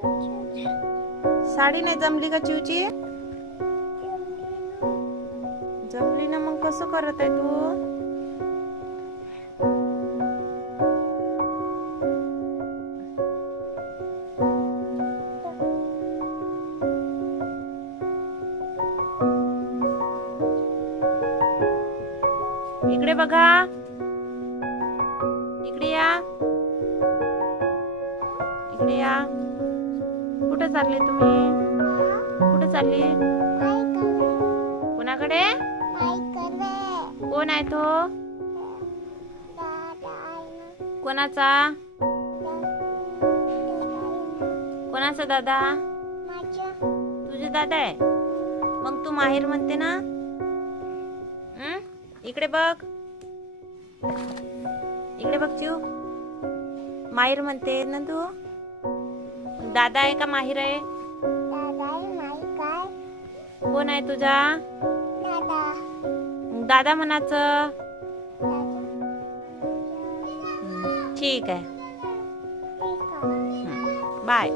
साडी नाही जमली का चिवची? जमली ना, मग कसं करत आहे तू? इकडे बघा, इकडे या, इकडे या. कुठे चालले तुम्ही? कुठे चालली? कोणाकडे? कोण आहे तो? कोणाचा? कोणाचा दादा? तुझे दादा आहे. मग तू माहेर म्हणते ना? इकडे बघ, इकडे बघ चिऊ. माहेर म्हणते ना तू? दादा आहे का माहेर आहे? कोण आहे तुझा दादा? म्हणाचं. ठीक आहे. बाय.